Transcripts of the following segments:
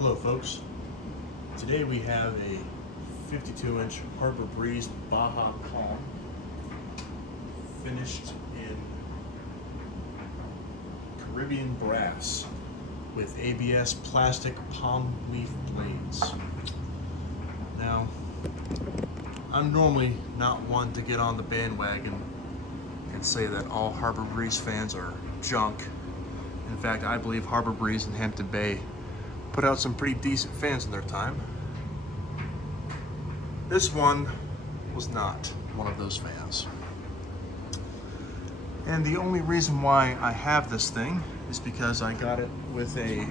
Hello folks, today we have a 52-inch Harbor Breeze Baja Palm finished in Caribbean brass with ABS plastic palm leaf blades. Now, I'm normally not one to get on the bandwagon and say that all Harbor Breeze fans are junk. In fact, I believe Harbor Breeze and Hampton Bay put out some pretty decent fans in their time. This one was not one of those fans. And the only reason why I have this thing is because I got it with a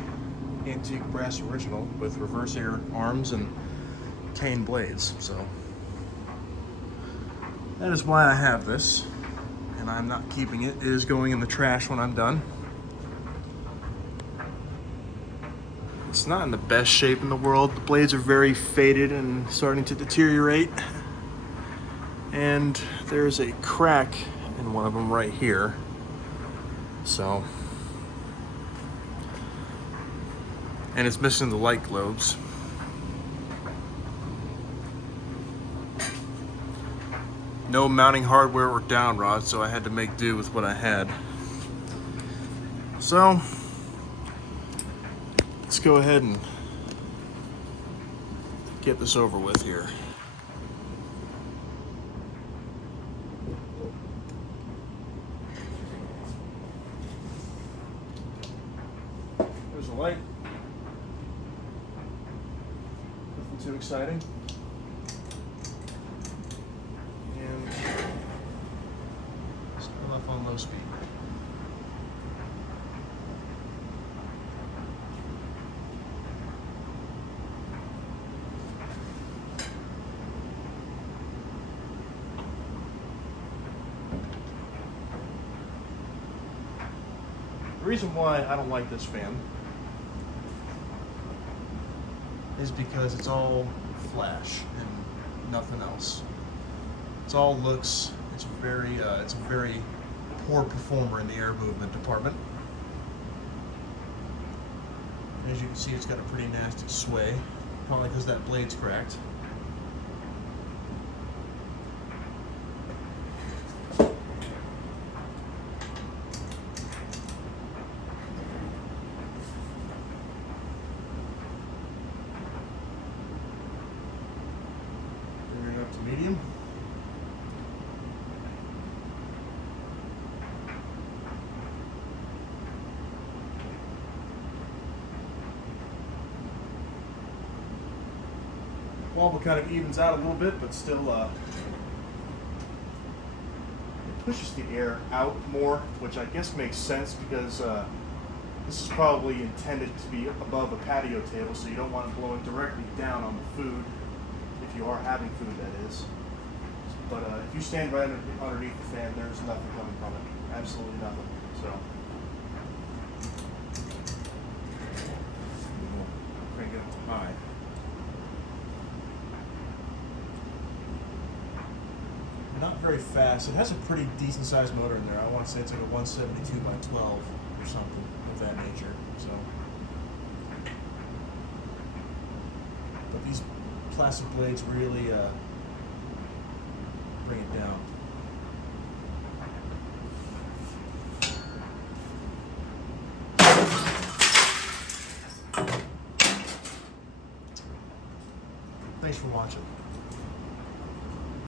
antique brass original with reverse air arms and cane blades. So that is why I have this, and I'm not keeping it. It is going in the trash when I'm done. It's not in the best shape in the world. The blades are very faded and starting to deteriorate. And there's a crack in one of them right here. So, and it's missing the light globes. No mounting hardware or down rod, so I had to make do with what I had. So, let's go ahead and get this over with here. There's a light. Nothing too exciting. And still off on low speed. The reason why I don't like this fan is because it's all flash and nothing else. It's all looks. It's a very poor performer in the air movement department. As you can see, it's got a pretty nasty sway, probably because that blade's cracked. Up to medium. Wobble kind of evens out a little bit, but still it pushes the air out more, which I guess makes sense because this is probably intended to be above a patio table, so you don't want it blowing directly down on the food. If you are having food, that is. But if you stand right underneath the fan, there's nothing coming from it. Absolutely nothing. So, crank it up to high. Not very fast. It has a pretty decent sized motor in there. I want to say it's like a 172 by 12 or something of that nature. So, but these plastic blades really bring it down. Thanks for watching.